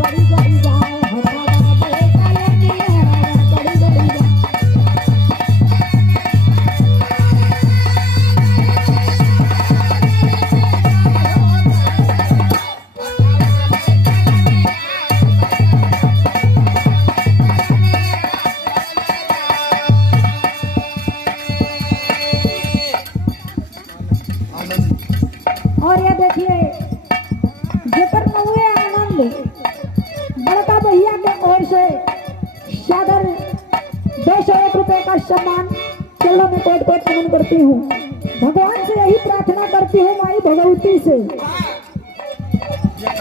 गड़ी गड़ी जाए हथवा में कलमिया गड़ी गड़ी जाए। और ये देखिए जेकर नहुए आनंद बड़का भैया के ओर से सादर 201 रुपए का सम्मान चलो मैं कोट कोट नमन करती हूँ। भगवान से यही प्रार्थना करती हूँ माई भगवती से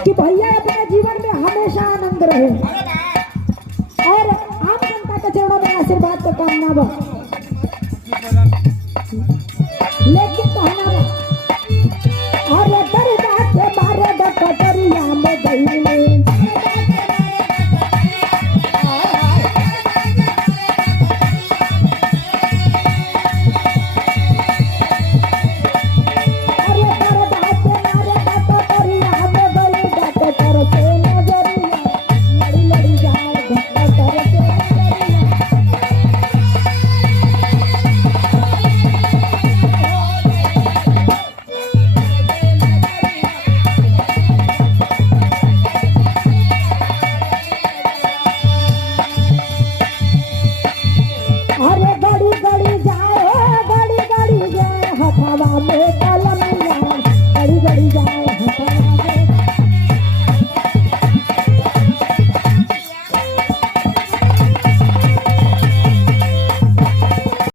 कि भैया अपने जीवन में हमेशा आनंद रहे और आम जनता के चरणों में आशीर्वाद का कामना बा। लेकिन कहना बा और दरगाह के बारे डकटरिया में गईले अरे दरगाह के बारे डकटरिया में गई डकटर से नजरिया लड़ी लड़ी जाए डकटर से नजरिया। अरे गड़ी गड़ी जाए हथवा में